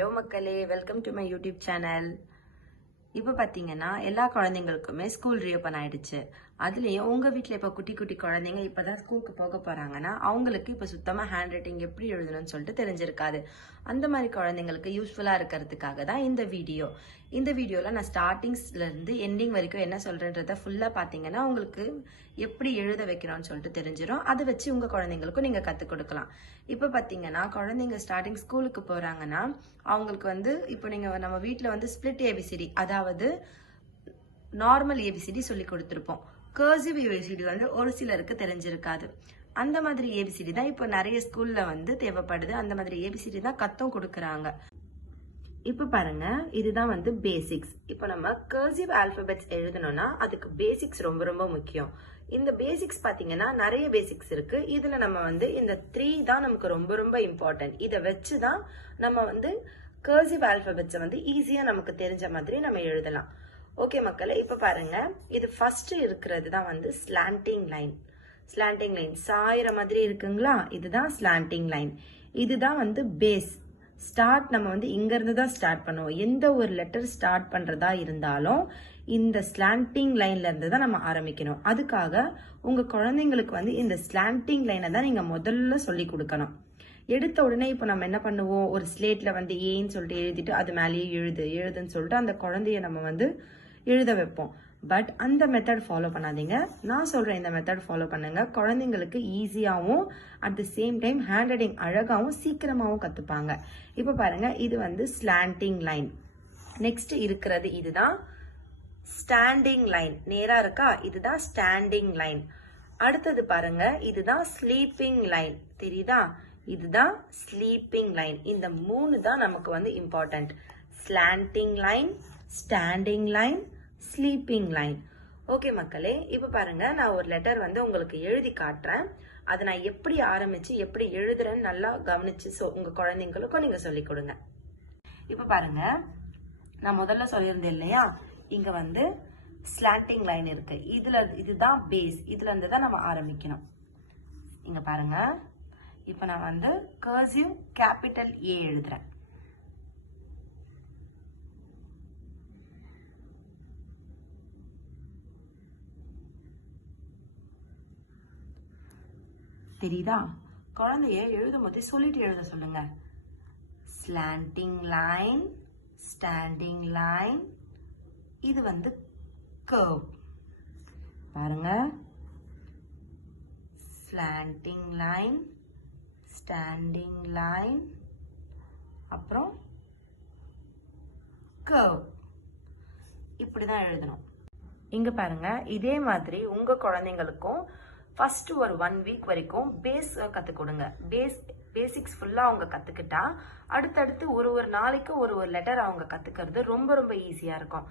Hello மக்களே, welcome to my YouTube channel. இப்போ பார்த்தீங்கன்னா எல்லா குழந்தைங்களுக்குமே ஸ்கூல் ரீஓப்பன் ஆயிடுச்சு. அதுலேயும் உங்கள் வீட்டில் இப்போ குட்டி குட்டி குழந்தைங்க இப்போ தான் ஸ்கூலுக்கு போக போகிறாங்கன்னா அவங்களுக்கு இப்போ சுத்தமாக ஹேண்ட் ரைட்டிங் எப்படி எழுதணும்னு சொல்லிட்டு தெரிஞ்சிருக்காது. அந்த மாதிரி குழந்தைங்களுக்கு யூஸ்ஃபுல்லாக இருக்கிறதுக்காக தான் இந்த வீடியோ. இந்த வீடியோவில் நான் ஸ்டார்டிங்ஸ்லேருந்து எண்டிங் வரைக்கும் என்ன சொல்கிறேன்றதை ஃபுல்லாக பார்த்தீங்கன்னா உங்களுக்கு எப்படி எழுத வைக்கிறோம்னு சொல்லிட்டு தெரிஞ்சிடும். அதை வச்சு உங்கள் குழந்தைங்களுக்கும் நீங்கள் கற்றுக் கொடுக்கலாம். இப்போ பார்த்தீங்கன்னா குழந்தைங்க ஸ்டார்டிங் ஸ்கூலுக்கு போகிறாங்கன்னா அவங்களுக்கு இப்போ நீங்கள் நம்ம வீட்டில் ஸ்பிளிட் ஏபிசிடி, அதாவது நார்மல் ஏபிசிடி சொல்லி கொடுத்துருப்போம். கர்சிவ் ஏபிசிடி ஒரு சிலருக்கு தெரிஞ்சிருக்காது. அந்த மாதிரி ஏபிசிடி தான் இப்போ நிறைய ஸ்கூல்ல தேவைப்படுது. அந்த மாதிரி ஏபிசிடி தான் கத்தும் கொடுக்குறாங்க. இப்போ பாருங்க, இதுதான் பேசிக்ஸ். இப்போ நம்ம கர்சிவ் ஆல்பபெட்ஸ் எழுதணும்னா அதுக்கு பேசிக்ஸ் ரொம்ப ரொம்ப முக்கியம். இந்த பேசிக்ஸ் பாத்தீங்கன்னா நிறைய பேசிக்ஸ் இருக்கு. இதுல நம்ம இந்த 3 தான் நமக்கு ரொம்ப ரொம்ப இம்பார்ட்டன்ட். இதை வச்சுதான் நம்ம கர்சிவ் ஆல்பபெட்ஸை ஈஸியா நமக்கு தெரிஞ்ச மாதிரி நம்ம எழுதலாம். ஓகே மக்களே, இப்ப பாருங்க, இது ஃபர்ஸ்ட் இருக்கிறது தான் ஸ்லாண்டிங் லைன். ஸ்லாண்டிங் லைன் சாயிற மாதிரி இருக்குங்களா, இதுதான் ஸ்லாண்டிங் லைன். இதுதான் பேஸ். ஸ்டார்ட் நம்ம இங்க இருந்து தான் ஸ்டார்ட் பண்ணுவோம். எந்த ஒரு லெட்டர் ஸ்டார்ட் பண்றதா இருந்தாலும் இந்த ஸ்லாண்டிங் லைன்ல இருந்து தான் நம்ம ஆரம்பிக்கணும். அதுக்காக உங்க குழந்தைங்களுக்கு இந்த ஸ்லாண்டிங் லைனை தான் நீங்க முதல்ல சொல்லி கொடுக்கணும். எடுத்த உடனே இப்போ நம்ம என்ன பண்ணுவோம், ஒரு ஸ்லேட்ல ஏன்னு சொல்லிட்டு எழுதிட்டு அது மேலேயே எழுதுன்னு சொல்லிட்டு அந்த குழந்தைய நம்ம எழுத வைப்போம். பட் அந்த மெத்தட் ஃபாலோ பண்ணாதீங்க. நான் சொல்றேன் இந்த மெத்தட் ஃபாலோ பண்ணுங்க. குழந்தைங்களுக்கு ஈஸியாகவும் at the same time hand writing அழகாகவும் சீக்கிரமாகவும் கத்துப்பாங்க. இப்போ பாருங்க, இது ஸ்லாண்டிங் லைன். நெக்ஸ்ட் இருக்கிறது இதுதான் ஸ்டாண்டிங் லைன். நேரா இருக்கா, இதுதான் ஸ்டாண்டிங் லைன். அடுத்தது பாருங்க, இதுதான் ஸ்லீப்பிங் லைன். தெரியுதா, இதுதான் ஸ்லீப்பிங் லைன். இந்த 3 தான் நமக்கு important. Slanting line, standing line, sleeping line. Okay மக்களே, இப்ப பாருங்க, நான் ஒரு லெட்டர் உங்களுக்கு எழுதி காட்டுறேன். அதை நான் எப்படி ஆரம்பிச்சு எப்படி எழுதுறேன்னு நல்லா கவனிச்சு உங்க குழந்தைங்களுக்கும் நீங்க சொல்லிக் கொடுங்க. இப்ப பாருங்க, நான் முதல்ல சொல்லியிருந்தேன் இல்லையா, இங்க ஸ்லாண்டிங் லைன் இருக்கு. இதுதான் பேஸ். இதுல இருந்து தான் நம்ம ஆரம்பிக்கணும். இங்க பாருங்க, இப்ப நான் கர்சிவ் கேபிட்டல் ஏ எழுதுறேன். தெரியுதா, குழந்தைய எழுதும் போது சொல்லிட்டு எழுத சொல்லுங்க. ஸ்லாண்டிங் லைன், ஸ்டாண்டிங் லைன், இது கர்வ். பாருங்க, ஸ்லாண்டிங் லைன், ஸ்டாண்டிங் லைன், அப்புறம் கர்வ். இப்படிதான் எழுதணும். இங்க பாருங்க, இதே மாதிரி உங்க குழந்தைங்களுக்கும் ஃபர்ஸ்ட் ஒரு 1 வீக் வரைக்கும் பேஸ் கத்து கொடுங்க. பேசிக்ஸ் ஃபுல்லா அவங்க கத்துக்கிட்டா அடுத்தடுத்து ஒரு நாளைக்கு ஒரு லெட்டர் அவங்க கத்துக்கிறது ரொம்ப ரொம்ப ஈஸியா இருக்கும்.